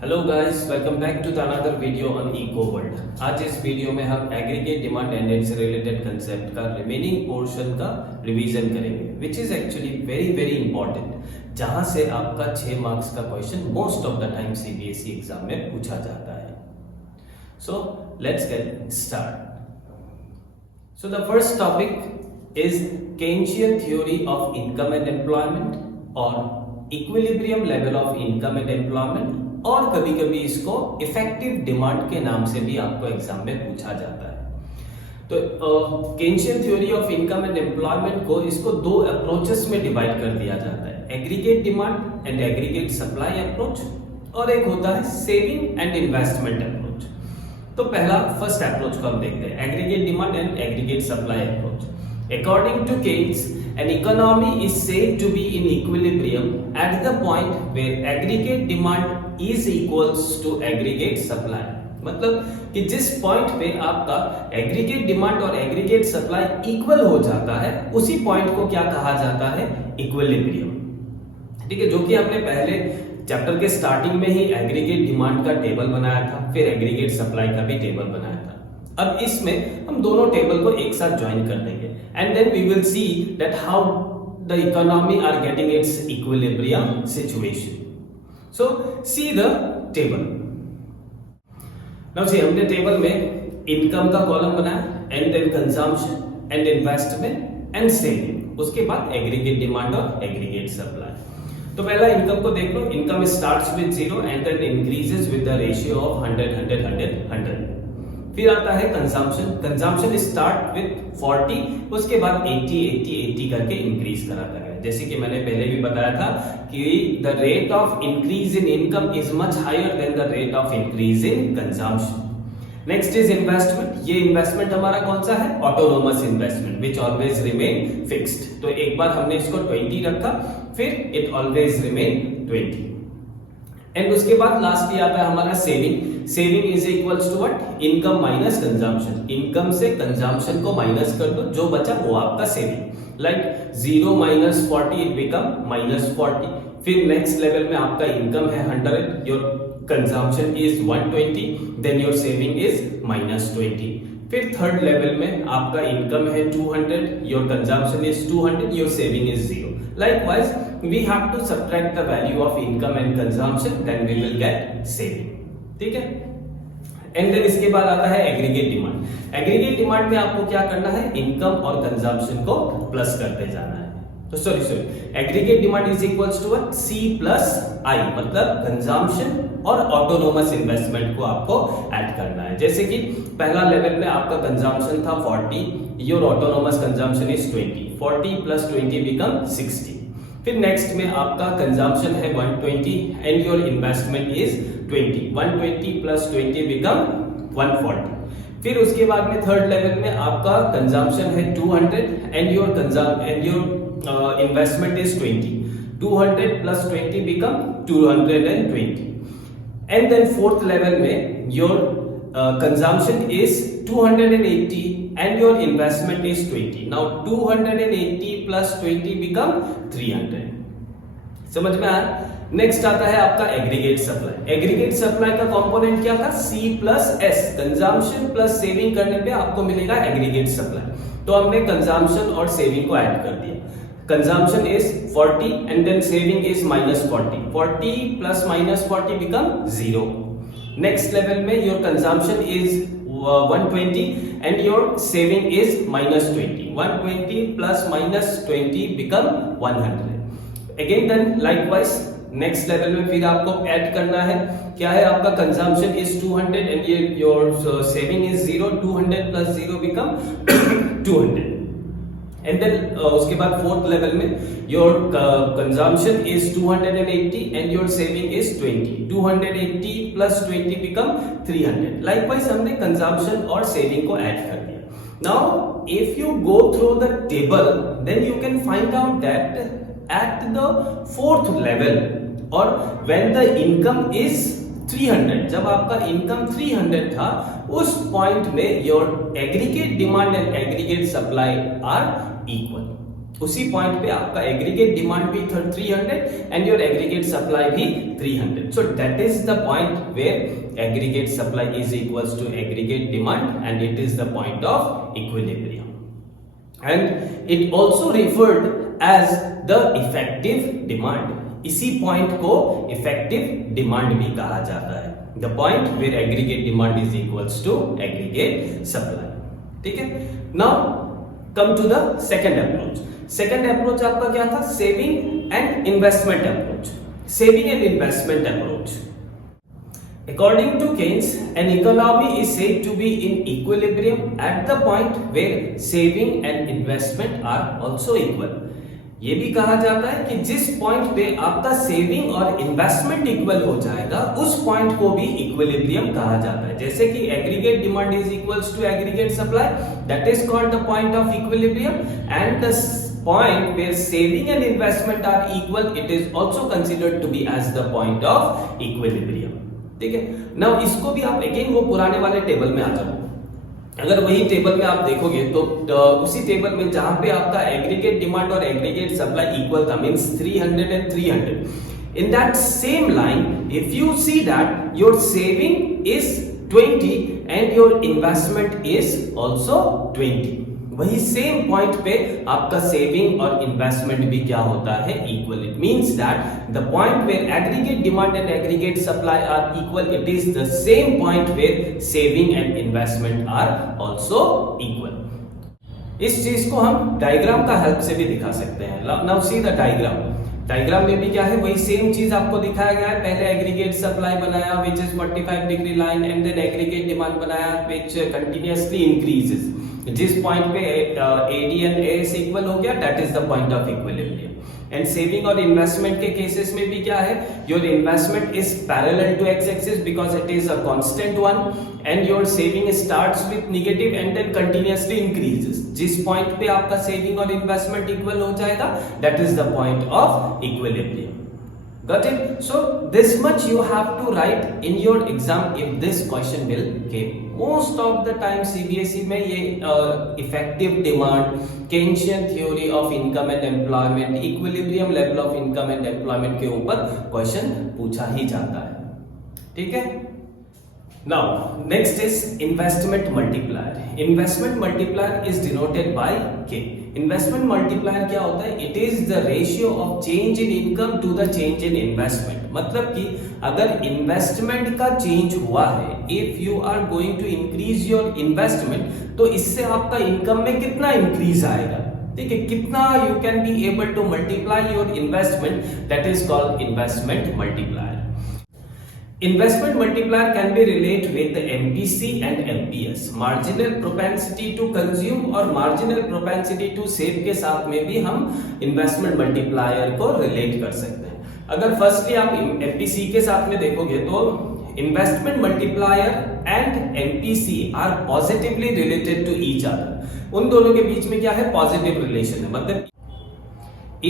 Hello guys, welcome back to the another video on Eco World. आज इस वीडियो में हम एग्रीगेट डिमांड एंड से रिलेटेड कंसेप्ट का रिमेनिंग पोर्शन का रिवीजन करेंगे, which is actually very very important, जहां से आपका 6 मार्क्स का question most of the time CBSE exam में पूछा जाता है। So let's get start. So the first topic is Keynesian theory of income and employment और equilibrium level of income and employment, और कभी कभी इसको इफेक्टिव डिमांड के नाम से भी आपको एग्जाम में पूछा जाता है। तो Keynesian theory of income and employment को इसको दो अप्रोचेस में डिवाइड कर दिया जाता है, aggregate demand and aggregate supply approach, और एक होता है सेविंग एंड इन्वेस्टमेंट अप्रोच। तो पहला फर्स्ट अप्रोच को हम देखते हैं, aggregate demand and aggregate supply approach. According to Keynes, an economy is said to be in equilibrium at the point where aggregate demand is equals to aggregate supply। मतलब कि जिस point पे आपका aggregate demand और aggregate supply equal हो जाता है, उसी पॉइंट को क्या कहा जाता है? इक्विलिब्रियम। ठीक है, जो कि हमने पहले चैप्टर के स्टार्टिंग में ही एग्रीगेट डिमांड का टेबल बनाया था, फिर एग्रीगेट सप्लाई का भी टेबल बनाया था। अब इसमें हम दोनों टेबल को एक साथ ज्वाइन कर देंगे and then we will see that how the economy are getting its equilibrium situation. So see the table. Now see, हमने टेबल में इनकम का कॉलम बनाया and then consumption and investment and saving, उसके बाद aggregate demand और aggregate supply. तो पहला income को देख लो, income starts with 0 and then increases with the ratio of 100 100 100 100। फिर आता है कंजम्पशन, कंजम्पशन स्टार्ट विद 40, उसके बाद 80 80 80 करके इंक्रीज कराता गया। जैसे कि मैंने पहले भी बताया था कि the rate of increase in income is much higher than the rate of increase in consumption. Next is investment. ये इन्वेस्टमेंट हमारा कौन सा है? Autonomous investment which always remain fixed. तो एक बार हमने इसको 20 रखा, फिर इट ऑलवेज रिमेन 20। एंड उसके बाद लास्टली आता है हमारा saving. Saving is equals to what? Income minus consumption. Income से कंजम्पशन को माइनस कर दो, जो बचा वो आपका saving. Like 0 minus 40 it become minus 40। फिर नेक्स्ट लेवल में आपका इनकम है 100, your consumption is 120, then your saving is minus 20। फिर थर्ड लेवल में आपका इनकम है 200, your consumption is 200, your saving is 0। Likewise, we have to subtract the value of income and consumption, then we will get saving। ठीक है, and then इसके बाद आता है एग्रीगेट डिमांड। एग्रीगेट डिमांड में आपको क्या करना है? इनकम और कंजम्पशन को प्लस करते जाना है। तो sorry aggregate demand is equals to what? C plus I, मतलब कंजम्पशन और ऑटोनोमस इन्वेस्टमेंट को आपको ऐड करना है। जैसे कि पहला लेवल में आपका कंजम्पशन था 40, your autonomous consumption is 20, 40 plus 20 become 60। फिर नेक्स्ट में आपका कंजम्पशन है 120 and your investment is 20, 120 plus 20 become 140। फिर उसके बाद में थर्ड लेवल में आपका कंजम्पशन है 200 and your investment is 20, 200 plus 20 become 220। And then fourth level में your consumption is 280 and your investment is 20. Now 280 plus 20 become 300। समझ में आया? नेक्स्ट आता है आपका एग्रीगेट सप्लाई। एग्रीगेट सप्लाई का कंपोनेंट क्या था? C plus S। Consumption plus saving करने पे आपको मिलेगा एग्रीगेट सप्लाई। तो हमने कंजम्पशन और सेविंग को ऐड कर दिया। Consumption is 40 and then saving is minus 40, 40 plus minus 40 become 0। Next level में your consumption is 120 and your saving is minus 20, 120 plus minus 20 become 100। again then likewise next level में फिर आपको add करना है, क्या है? आपका consumption is 200 and your saving is 0, 200 plus 0 become 200। and then उसके बाद फोर्थ लेवल में your consumption is 280 and your saving is 20, 280 plus 20 become 300। likewise हमने consumption और saving को ऐड कर दिया। now if you go through the table then you can find out that at the fourth level or when the income is 300, जब आपका income 300 था, उस point में your aggregate demand and aggregate supply are equal. उसी point पे आपका aggregate demand भी 300 and your aggregate supply भी 300. So that is the point where aggregate supply is equals to aggregate demand and it is the point of equilibrium. And it also referred as the effective demand. इसी point को effective demand भी कहा जाता है. The point where aggregate demand is equals to aggregate supply. ठीक है. Now come to the second approach. Second approach आपका क्या था? Saving and investment approach. Saving and investment approach. According to Keynes, an economy is said to be in equilibrium at the point where saving and investment are also equal. ये भी कहा जाता है कि जिस पॉइंट पे आपका सेविंग और इन्वेस्टमेंट इक्वल हो जाएगा उस पॉइंट को भी इक्विलिब्रियम कहा जाता है. जैसे कि aggregate demand is equals to aggregate supply, that is called the point of equilibrium. And the point where saving and investment are equal, it is also considered to be as the point of equilibrium. ठीक है. Now इसको भी आप again वो पुराने वाले table में आ जाओ. अगर वही टेबल में आप देखोगे तो उसी टेबल में जहां पे आपका एग्रीगेट डिमांड और एग्रीगेट सप्लाई इक्वल था, means 300 and 300, in that same line if you see that your saving is 20 and your investment is also 20, वही सेम पॉइंट पे आपका सेविंग और इन्वेस्टमेंट भी क्या होता है? Equal. It means that the point where aggregate demand and aggregate supply are equal, it is the same point where saving and investment are also equal. इस चीज को हम डायग्राम का हेल्प से भी दिखा सकते हैं. Now see the diagram. Diagram में भी क्या है? वही सेम चीज आपको दिखाया गया है. पहले एग्रीगेट सप्लाई बनाया which is 45 degree line and then aggregate demand बनाया विच कंटिन्यूअसली इंक्रीजेस. जिस पॉइंट पे AD एंड AS इक्वल हो गया, that is the point of equilibrium. And saving और इन्वेस्टमेंट के केसेस में भी क्या है? Your investment is parallel to X axis because it is a constant one and your saving starts with negative and then continuously increases. जिस point पे आपका saving और इन्वेस्टमेंट इक्वल हो जाएगा, that is the point of equilibrium. Got it? So this much you have to write in your exam if this question will came. Most of the time CBSE में ये effective demand, Keynesian theory of income and employment, equilibrium level of income and employment के ऊपर question पूछा ही जाता है. ठीक है? Now next is investment multiplier. Investment multiplier is denoted by K. Investment multiplier क्या होता है? It is the ratio of change in income to the change in investment. मतलब कि अगर इन्वेस्टमेंट का चेंज हुआ है, if you are going to increase your investment, तो इससे आपका इनकम में कितना इंक्रीज आएगा. ठीक है. कितना you can be able to multiply your investment, that is called investment multiplier. Investment multiplier can be related with the MPC and MPS, marginal propensity to consume और marginal propensity to save के साथ में भी हम investment multiplier को relate कर सकते हैं. अगर फर्स्टली आप MPC के साथ में देखोगे तो investment multiplier and MPC are positively related to each other. उन दोनों के बीच में क्या है? पॉजिटिव रिलेशन है. मतलब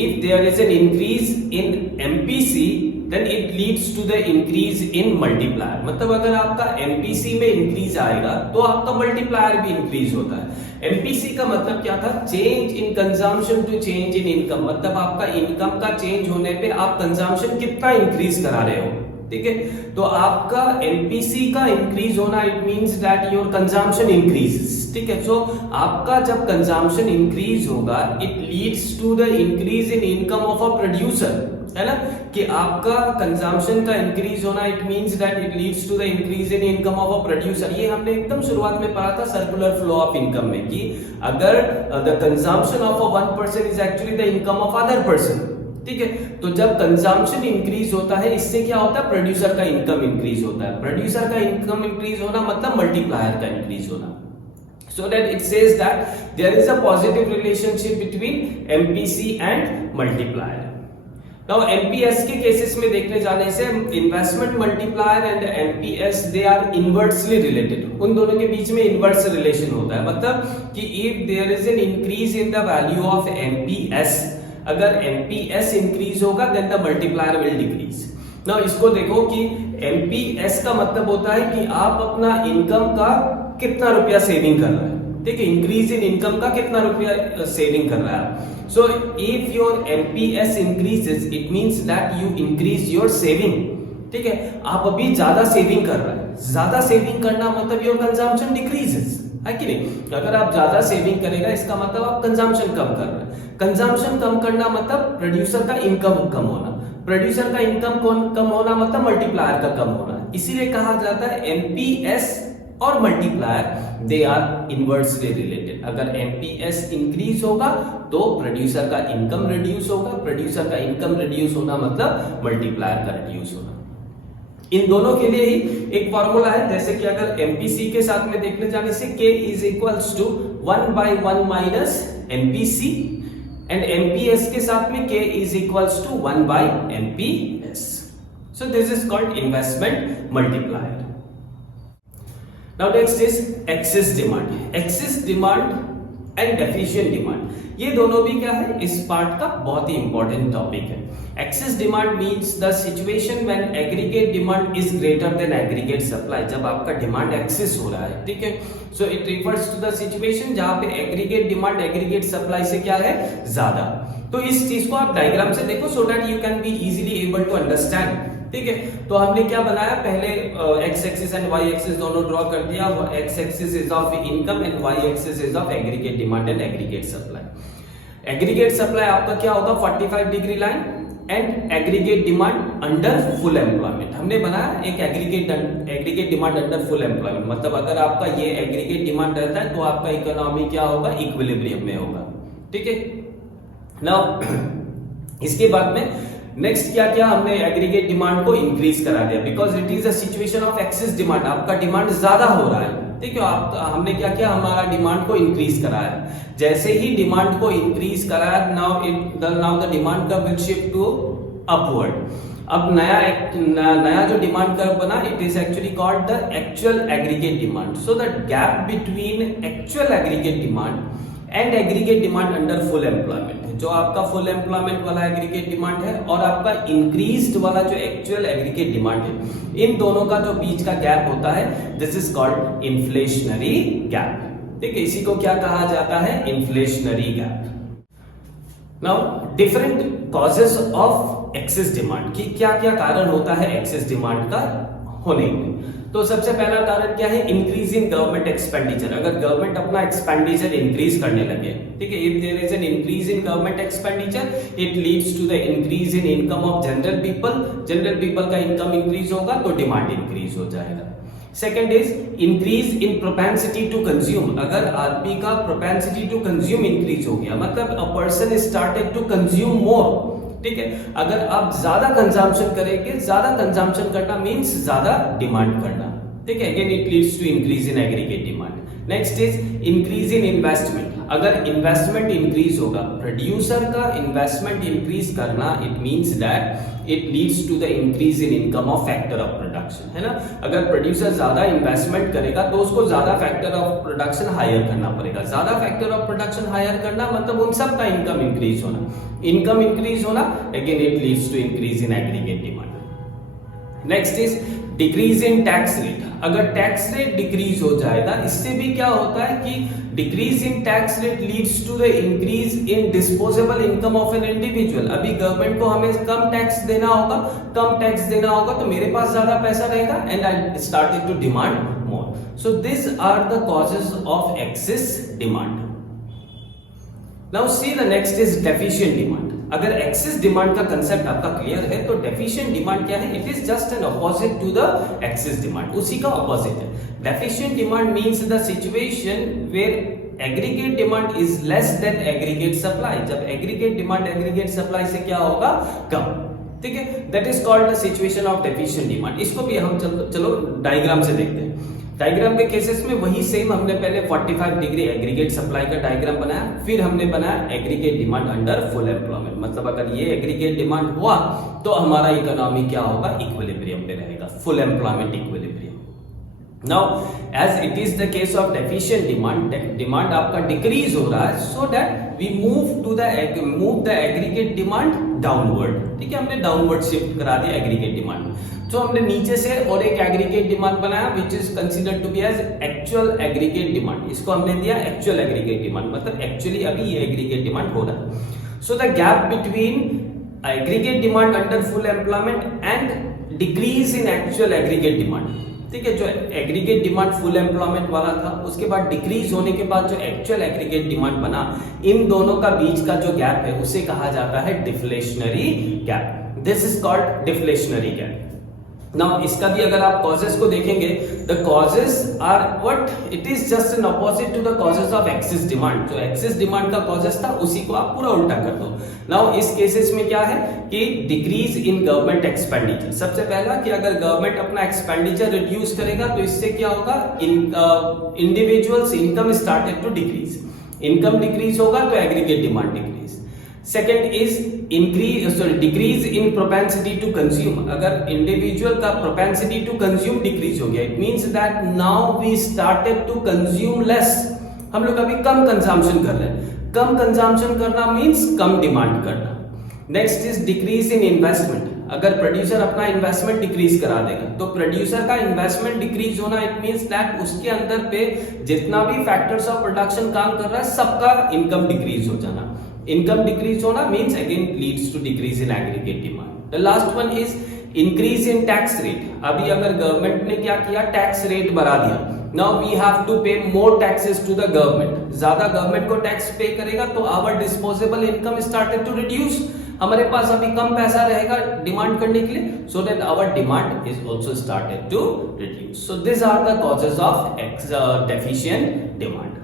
if there is an increase in MPC then it leads to the increase in multiplier. मतलब अगर आपका MPC में इंक्रीज आएगा तो आपका मल्टीप्लायर भी इंक्रीज होता है. MPC का मतलब क्या था? Change in consumption to change in income. मतलब आपका इनकम का चेंज होने पे आप कंजम्पशन कितना इंक्रीज करा रहे हो. ठीक है. तो आपका MPC का इंक्रीज होना, it means that your consumption increases. ठीक है. सो आपका जब कंजम्पशन इंक्रीज होगा, it leads to the increase in income of a producer. है ना? कि आपका कंजम्पशन का इंक्रीज होना, it means that it leads to the increase in income of a producer. ये हमने एकदम शुरुआत में पढ़ा था सर्कुलर फ्लो ऑफ इनकम में, कि अगर the consumption of a one person is actually the income of other person. ठीक है. तो जब कंजम्पशन इंक्रीज होता है, इससे क्या होता है? प्रोड्यूसर का इनकम इंक्रीज होता है. प्रोड्यूसर का इनकम इंक्रीज होना मतलब मल्टीप्लायर का इंक्रीज होना. So that it says that there is a positive relationship between MPC and multiplier. Now MPS के केसेस में देखने जाने से investment multiplier and MPS they are inversely related. उन दोनों के बीच में इनवर्स रिलेशन होता है. मतलब कि if there is an increase in the value of MPS, अगर MPS इंक्रीज होगा then the multiplier will decrease. Now इसको देखो कि MPS का मतलब होता है कि आप अपना इनकम का कितना रुपया सेविंग कर रहे हैं. ठीक है, इंक्रीज इन इनकम का कितना रुपया सेविंग कर रहा है। So if your MPS increases it means that you increase your saving, ठीक है, आप अभी ज्यादा सेविंग कर रहे हैं, ज्यादा सेविंग करना मतलब योर कंजम्पशन डिक्रीजेस, है कि नहीं। अगर आप ज्यादा सेविंग करेगा इसका मतलब आप कंजम्पशन कम कर रहे हैं, कंजम्पशन कम करना मतलब प्रोड्यूसर का इनकम कम होना, प्रोड्यूसर का इनकम कम होना मतलब मल्टीप्लायर का कम होना। इसीलिए कहा जाता है एमपीएस और multiplier they are inversely related. अगर एमपीएस इंक्रीज होगा तो प्रोड्यूसर का इनकम रिड्यूस होगा, प्रोड्यूसर का इनकम रिड्यूस होना मतलब मल्टीप्लायर का रिड्यूस होना। इन दोनों के लिए ही एक फॉर्मूला है, जैसे कि अगर एमपीसी के साथ में देखने जाने से K is equals to 1/1 minus MPC and MPS के साथ में K is equals to 1/MPS। So this is called investment multiplier. Now next is excess demand. Excess demand and deficient demand, ये दोनों भी क्या है, इस पार्ट का बहुत ही इंपॉर्टेंट टॉपिक है। Excess demand means the situation when aggregate demand is greater than aggregate supply. जब आपका डिमांड एक्सेस हो रहा है, ठीक है, so it refers to the situation जहां पे एग्रीगेट डिमांड एग्रीगेट सप्लाई से क्या है, ज्यादा। तो इस चीज को आप डायग्राम से देखो so that you can be easily able to understand, ठीक है। तो हमने क्या बनाया, पहले X axis and Y axis दोनों ड्रॉ कर दिया। X axis is of income and Y axis is of aggregate demand and aggregate supply. Aggregate supply आपका क्या होगा, 45 degree line and aggregate demand under full employment. हमने बनाया एक aggregate demand under full employment, मतलब अगर आपका ये एग्रीगेट डिमांड रहता है तो आपका इकोनॉमी क्या होगा, इक्विलिब्रियम में होगा, ठीक है। नाउ इसके बाद में नेक्स्ट क्या किया, हमने एग्रीगेट डिमांड को इंक्रीज करा दिया because it is a situation of excess demand. आपका डिमांड ज्यादा हो रहा है, ठीक है, हमने क्या किया, हमारा डिमांड को इंक्रीज कराया। जैसे ही डिमांड को इंक्रीज कराया, now the demand curve will shift to upward. अब नया जो डिमांड कर्व बना, it is actually called the actual aggregate demand. So the gap between actual aggregate demand and aggregate demand under full employment, जो आपका full employment वाला aggregate demand है और आपका इंक्रीज्ड वाला जो एक्चुअल एग्रीगेट डिमांड है, इन दोनों का जो बीच का गैप होता है, this is called inflationary gap, ठीक है। इसी को क्या कहा जाता है, inflationary gap. Now different causes of excess demand, की क्या क्या कारण होता है एक्सेस डिमांड का होने में। तो सबसे पहला कारण क्या है, इंक्रीज इन गवर्नमेंट एक्सपेंडिचर। अगर गवर्नमेंट अपना एक्सपेंडिचर इंक्रीज करने लगे, ठीक है, if there is an increase in government expenditure it leads to the increase in income of general people. General people का इनकम इंक्रीज होगा तो डिमांड इंक्रीज हो जाएगा। Second is increase in propensity to consume. अगर आदमी का propensity to consume increase हो गया, मतलब a person started to consume more, ठीक है। अगर आप ज्यादा कंजम्पशन करेंगे, ज्यादा कंजम्पशन करना मींस ज्यादा डिमांड करना, ठीक है। Again it leads to increase in aggregate demand. Next is increase in investment. अगर इन्वेस्टमेंट इंक्रीज होगा, प्रोड्यूसर का इन्वेस्टमेंट इंक्रीज करना, it means that it leads to the increase in income of factor of production, है ना। अगर producer ज्यादा investment करेगा तो उसको ज्यादा फैक्टर ऑफ प्रोडक्शन हायर करना पड़ेगा। ज्यादा फैक्टर ऑफ प्रोडक्शन हायर करना मतलब उन सब का इनकम इंक्रीज होना। इनकम इंक्रीज होना, again it leads to increase in aggregate demand. Next is decrease in tax rate. अगर टैक्स रेट डिक्रीज हो जाएगा, इससे भी क्या होता है कि decrease in tax rate leads to the increase in disposable income of an individual. अभी गवर्नमेंट को हमें कम टैक्स देना होगा, तो मेरे पास ज्यादा पैसा रहेगा and I started to demand more. So this are the causes of excess demand. Now see the next is deficient demand. अगर एक्सेस डिमांड का कंसेप्ट आपका क्लियर है तो डेफिशिएंट डिमांड क्या है, it is just an opposite to the excess demand, उसी का opposite है। Deficient demand means the situation where aggregate demand is less than aggregate supply. जब एग्रीगेट डिमांड एग्रीगेट सप्लाई से क्या होगा, कम, ठीक है, that is called the situation of deficient demand. इसको भी हम चलो डायग्राम से देखते हैं। डायग्राम के केसेस में वही सेम, हमने पहले 45 डिग्री एग्रीगेट सप्लाई का डायग्राम बनाया, फिर हमने बनाया aggregate demand under full employment. मतलब अगर ये एग्रीगेट डिमांड हुआ तो हमारा इकोनॉमी क्या होगा, इक्विलिब्रियम पे रहेगा, full employment equilibrium. Now as it is the case of deficient demand, demand आपका डिक्रीज हो रहा है, so that we move the aggregate demand downward, ठीक है, हमने डाउनवर्ड शिफ्ट करा दिया एग्रीगेट डिमांड। डिमांड। तो हमने नीचे से और एक एग्रीगेट डिमांड बनाया which is considered to be as actual aggregate demand. इसको हमने दिया एक्चुअल एग्रीगेट डिमांड, मतलब एक्चुअली अभी ये एग्रीगेट डिमांड हो रहा है। So the gap between aggregate demand under full employment and decrease in actual aggregate demand, ठीक है, जो एग्रीगेट डिमांड फुल एम्प्लॉयमेंट वाला था उसके बाद डिक्रीज होने के बाद जो एक्चुअल एग्रीगेट डिमांड बना, इन दोनों का बीच का जो गैप है उसे कहा जाता है deflationary gap. This is called deflationary gap. Now इसका भी अगर आप कॉजेस को देखेंगे, the causes are what, it is just an opposite to the causes of excess demand. जो एक्सेस डिमांड का कॉजेस था उसी को आप पूरा उल्टा कर दो। नाउ इस केसेस में क्या है कि डिक्रीज इन गवर्नमेंट एक्सपेंडिचर। सबसे पहला कि अगर गवर्नमेंट अपना एक्सपेंडिचर रिड्यूस करेगा तो इससे क्या होगा, individuals income started to decrease. Income decrease होगा तो aggregate demand decrease. Second is decrease in propensity to consume. अगर इंडिविजुअल का प्रोपेंसिटी टू कंज्यूम डिक्रीज हो गया, it means that now we started to consume less. हम लोग अभी कम कंजम्पशन कर रहे हैं। कम कंजम्पशन करना मींस कम डिमांड करना। Next is decrease in investment. अगर प्रोड्यूसर अपना इन्वेस्टमेंट डिक्रीज करा देगा तो प्रोड्यूसर का इन्वेस्टमेंट डिक्रीज होना, इट मींस दैट उसके अंदर पे जितना भी फैक्टर्स ऑफ प्रोडक्शन काम कर रहा है सबका इनकम डिक्रीज हो जाना। इनकम डिक्रीज होना means again leads to decrease in aggregate demand. The last one is increase in tax rate. अभी अगर गवर्नमेंट ने क्या किया, टैक्स रेट बढ़ा दिया। Now we have to pay more taxes to the government. ज्यादा government को टैक्स पे करेगा तो our disposable income started to reduce. हमारे पास अभी कम पैसा रहेगा डिमांड करने के लिए, so that our demand is also started to reduce. So this are the causes of deficient demand.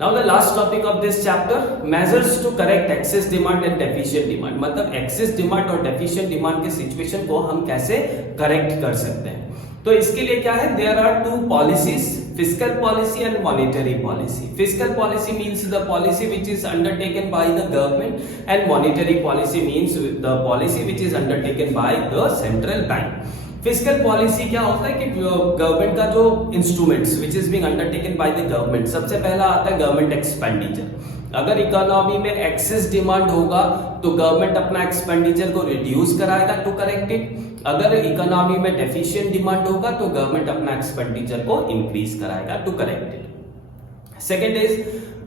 Now the last topic of this chapter, measures to correct excess demand and deficient demand। मतलब excess demand और deficient demand के situation को हम कैसे correct कर सकते हैं। तो इसके लिए क्या है, there are two policies, fiscal policy and monetary policy। Fiscal policy means the policy which is undertaken by the government and monetary policy means the policy which is undertaken by the central bank। Physical policy क्या होता है कि गवर्नमेंट का जो instruments which is being undertaken by the government, सबसे पहला आता है गवर्नमेंट एक्सपेंडिचर। अगर इकोनॉमी में एक्सेस डिमांड होगा तो गवर्नमेंट अपना एक्सपेंडिचर को रिड्यूस कराएगा टू करेक्ट इट। अगर इकोनॉमी में डेफिशिएंट डिमांड होगा तो गवर्नमेंट अपना एक्सपेंडिचर को इंक्रीज कराएगा to correct it. Second is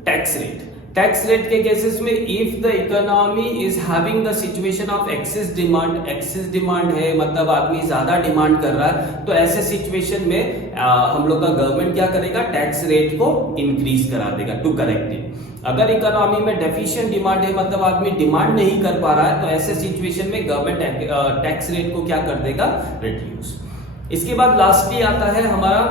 tax rate. Tax rate के केसेस में if the economy is having the situation of excess demand है, मतलब आदमी ज्यादा डिमांड कर रहा है, तो ऐसे सिचुएशन में हम लोग का गवर्नमेंट क्या करेगा, टैक्स रेट को इंक्रीज करा देगा टू करेक्ट इट। अगर इकोनॉमी में डेफिशिएंट डिमांड है, मतलब आदमी डिमांड नहीं कर पा रहा है, तो ऐसे सिचुएशन में गवर्नमेंट टैक्स रेट को क्या कर देगा, रिड्यूस। इसके बाद लास्टली आता है हमारा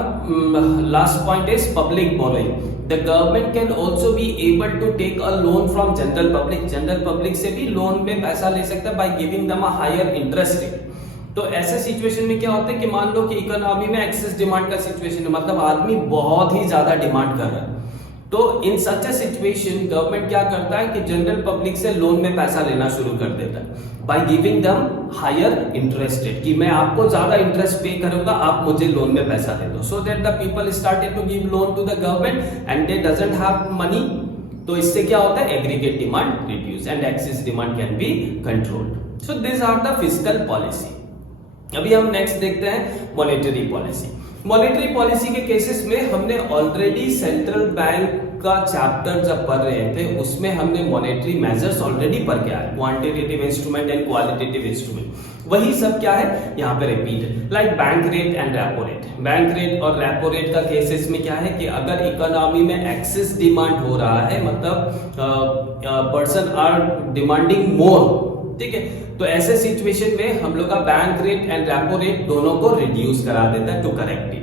last point is public borrowing. The government can also be able to take a loan from general public। General public से भी लोन में पैसा ले सकता है by giving them a higher interest rate। तो ऐसे सिचुएशन में क्या होता है कि मान लो कि इकोनॉमी में एक्सेस डिमांड का सिचुएशन है, मतलब आदमी बहुत ही ज्यादा डिमांड कर रहा है, तो इन सच ए सिचुएशन गवर्नमेंट क्या करता है कि जनरल पब्लिक से लोन में पैसा लेना शुरू कर देता है by giving them higher interest rate, कि मैं आपको ज्यादा इंटरेस्ट पे करूंगा, आप मुझे लोन में पैसा दे दो। So that the people started to give loan to the government and they doesn't have money. तो इससे क्या होता है, aggregate demand reduce and excess demand can be controlled. So this are the fiscal policy. अभी हम next देखते हैं monetary policy. Monetary policy के केसेस में हमने ऑलरेडी सेंट्रल बैंक का चैप्टर जब पढ़ रहे थे उसमें हमने मॉनेटरी मेजर्स ऑलरेडी पढ़ के आए, quantitative instrument and qualitative instrument. वही सब क्या है यहाँ पे repeat, like bank rate and repo rate. Bank rate और रेपो रेट का केसेस में क्या है कि अगर इकोनॉमी में एक्सेस डिमांड हो रहा है, मतलब पर्सन आर डिमांडिंग मोर, ठीक है, तो ऐसे सिचुएशन में हम लोग का bank rate and repo rate दोनों को रिड्यूस करा देता है टू करेक्ट इट।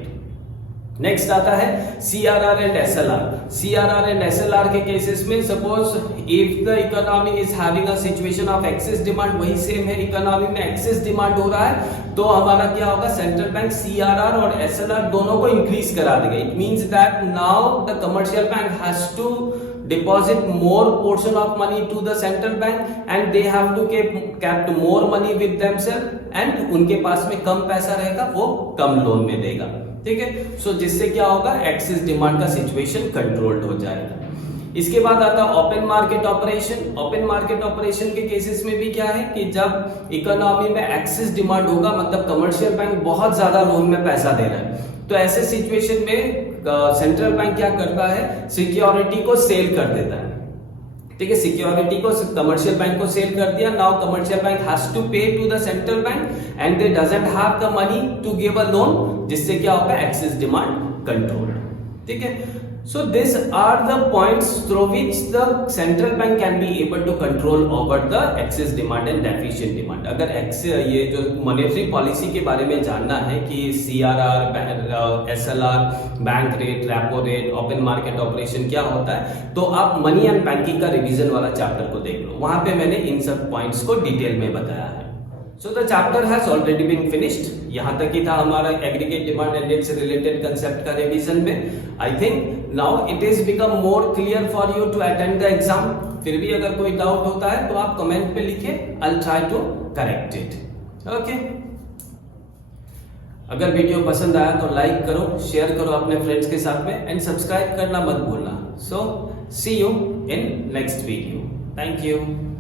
नेक्स्ट आता है CRR and SLR। CRR and SLR के केसेस में suppose if the economy is having a situation of excess demand, वही सेम है, इकोनॉमी में एक्सेस डिमांड हो रहा है, तो हमारा क्या होगा, सेंट्रल बैंक CRR और SLR दोनों को इंक्रीज करा देगा। It means that now the commercial bank has to deposit more portion of money to the central bank and they have to kept more money with themselves and उनके पास में कम पैसा रहेगा, वो कम लोन में देगा, ठीक है। सो जिससे क्या होगा, एक्सेस डिमांड का सिचुएशन कंट्रोल्ड हो जाएगा। इसके बाद आता है open market operation. Open market operation के केसेस में भी क्या है कि जब इकोनॉमी में एक्सेस डिमांड होगा, मतलब कमर्शियल बैंक बहुत ज्यादा लोन में पैसा दे रहा है, तो ऐसे सिचुएशन में सेंट्रल बैंक क्या करता है, सिक्योरिटी को सेल कर देता है। ठीक है, सिक्योरिटी को कमर्शियल बैंक को सेल कर दिया। Now commercial bank has to pay to the central bank and they doesn't have the money to give a loan, जिससे क्या होगा, एक्सेस डिमांड कंट्रोल। ठीक है, so these are the points through which the central bank can be able to control over the excess demand and deficient demand। अगर ये जो monetary policy के बारे में जानना है कि CRR, SLR, bank rate, repo rate, open market operation क्या होता है, तो आप मनी एंड बैंकिंग का रिवीजन वाला चैप्टर को देख लो, वहां पे मैंने इन सब पॉइंट्स को डिटेल में बताया है। So the chapter has already been finished। यहाँ तक ही था हमारा एग्रीगेट डिमांड एंड से रिलेटेड कंसेप्ट का रिवीजन में। I think now it is become more clear for you to attend the exam. फिर भी अगर कोई डाउट होता है तो आप कमेंट पे लिखिए, I will try to correct it. Okay, अगर वीडियो पसंद आया तो लाइक करो, शेयर करो अपने फ्रेंड्स के साथ में एंड सब्सक्राइब करना मत भूलना। So see you in next video. Thank you.